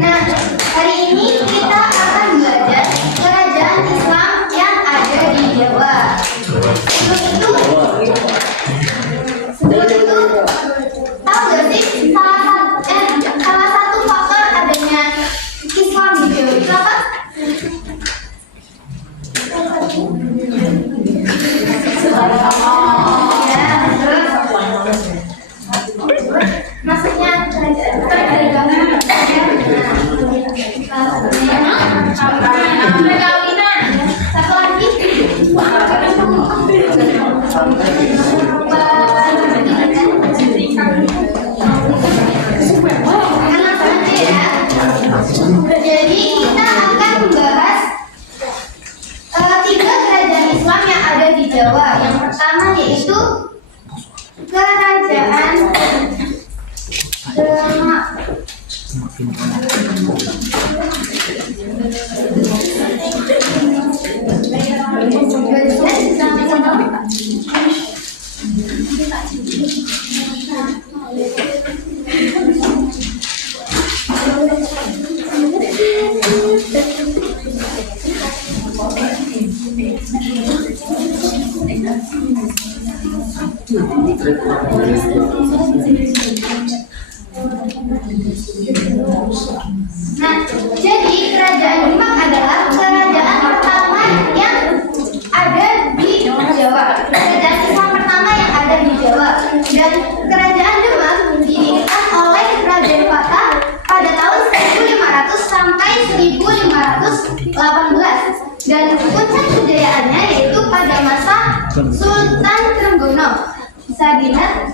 Nah, hari ini kita akan belajar kerajaan Islam yang ada di Jawa. Sebelum itu, tahu gak sih salah satu faktor adanya Islam di Jawa itu apa? Maksudnya perkawinan. Satu lagi. Jadi kita akan membahas 3 kerajaan Islam yang ada di Jawa. Yang pertama yaitu Kerajaan Demak. Nah, jadi Kerajaan Demak adalah kerajaan pertama yang ada di Jawa. Kerajaan Islam pertama yang ada di Jawa. Dan Kerajaan Demak didirikan oleh Raden Fatah pada tahun 1500 sampai 1518. Dan puncak kejayaannya yaitu pada masa Sultan Trenggono. Bisa dilihat?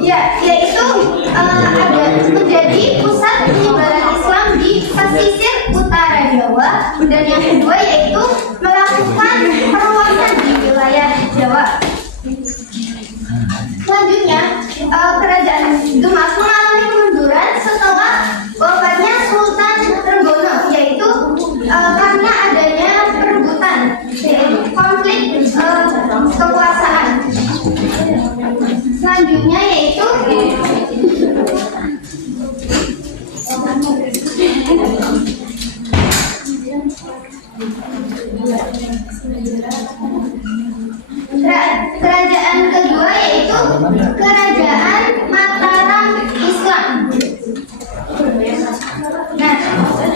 Ya, yaitu ada menjadi pusat penyebaran Islam di pesisir utara Jawa. Dan yang kedua yaitu melakukan perluasan di wilayah Jawa. Selanjutnya, Kerajaan Demak mengalami kemunduran setelah wafatnya Sultan Trenggono, yaitu karena adanya perebutan, yaitu konflik kekuasaan. Selanjutnya yaitu kerajaan kedua yaitu Kerajaan Mataram Islam. Nah,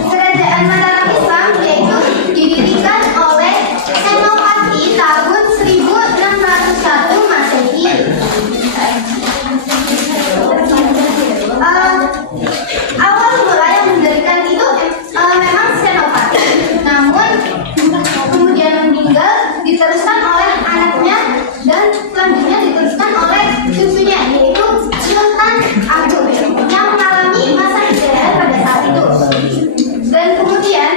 Kerajaan Mataram Islam yaitu didirikan oleh Senopati tahun 1601 Masehi. Awal mula yang mendirikan itu memang Senopati, namun kemudian meninggal, diteruskan oleh anaknya dan selanjutnya diteruskan oleh cucunya yaitu Sultan Agung yang mengalami masa kejayaan pada saat itu. Dan kemudian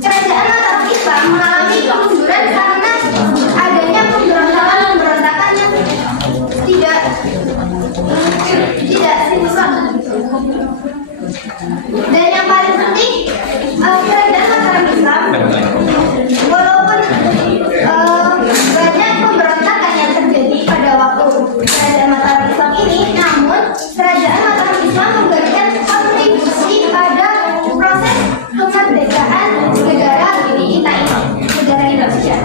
Kerajaan Mataram Islam mengalami kemunduran karena adanya pemberontakan yang tidak sinkron. Dan yang paling penting, Kerajaan Mataram Islam walaupun banyak pemberontakan yang terjadi pada waktu Kerajaan Mataram Islam ini, namun Kerajaan Mataram Islam memberikan kontribusi pada proses kemerdekaan negara kita ini, negara Indonesia.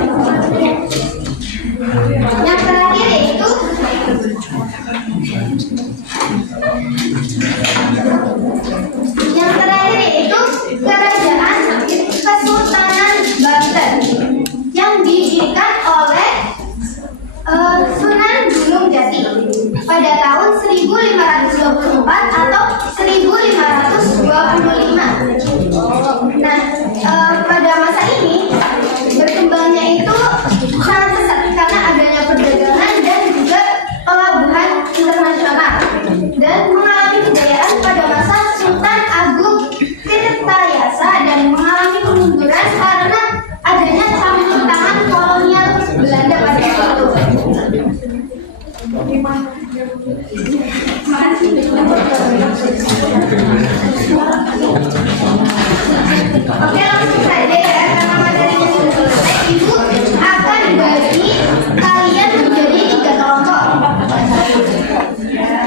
Yang terakhir yaitu Oke, langsung saja ya, karena materinya sudah selesai. Ibu akan bagi kalian menjadi 3 kelompok.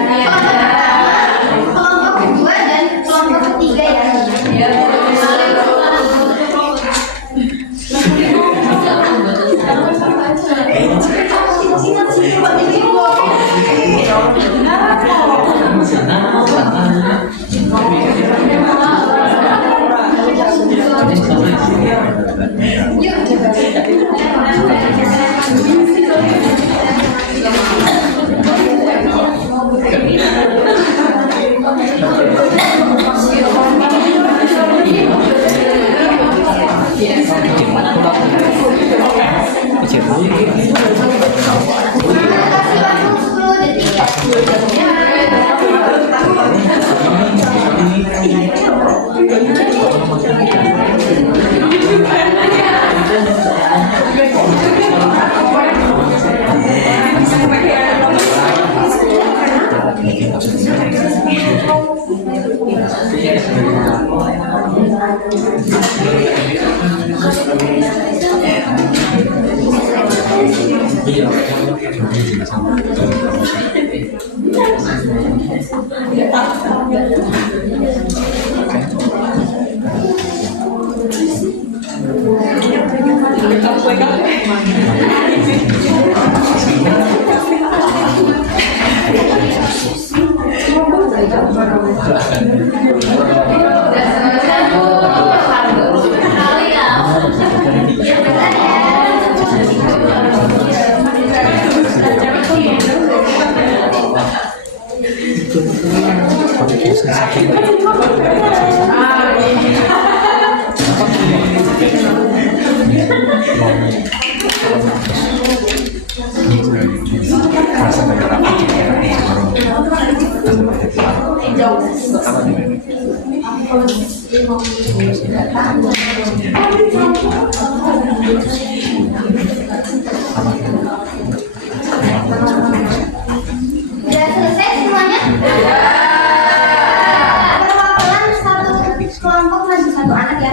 Kelompok pertama, kelompok kedua, dan kelompok ketiga ya. Kasih waktu 10 detik ya. Sudah selesai semuanya? Perwakilan satu kelompok maju satu anak ya.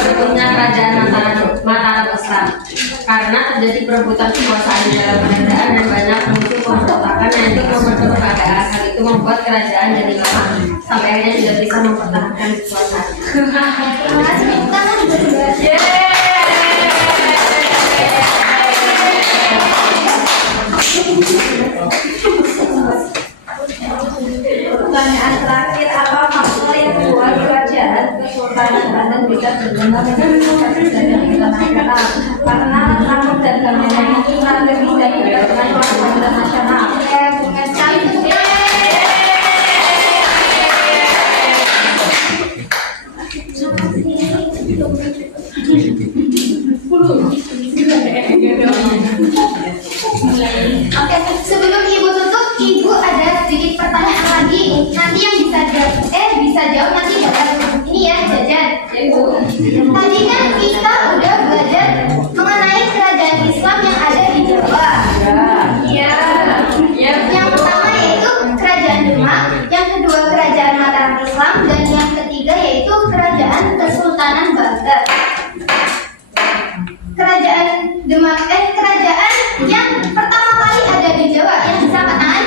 Berikutnya kerajaan Mataram Islam karena terjadi perebutan kekuasaan di dalam kerajaan dan banyak muncul pemberontakan yang itu memperkeruh keadaan. Hal itu membuat kerajaan jadi lemah sampai akhirnya tidak bisa mempertahankan kekuasaan. Pertanyaan terakhir, apa faktor yang membuat kerajaan Kesultanan Banten bisa berkembang internasional? Karena takut dan kemungkinan lebih bisa diterapkan oleh nasional. Bunga sekali Oke, sebelum Ibu tutup, Ibu ada sedikit pertanyaan lagi. Nanti yang bisa jawab nanti bakal ini ya, jajan. Tadi kan Kerajaan yang pertama kali ada di Jawa yang bisa angkat tangan?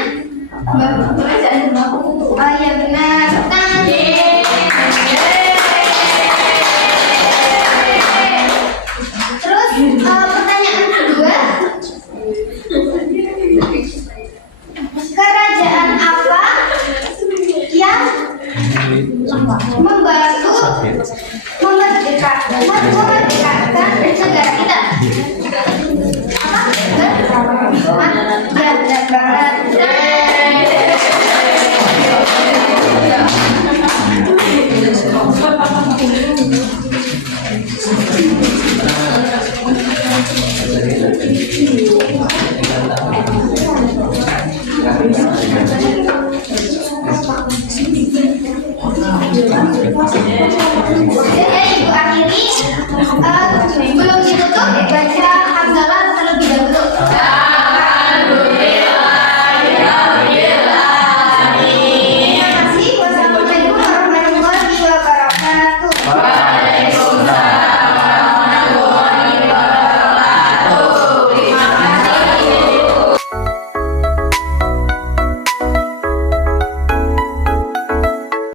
Kerajaan Demak. Oh iya benar. Tangan. Terus pertanyaan kedua, kerajaan apa yang membantu memerdekakan negara kita? Ibu akhiri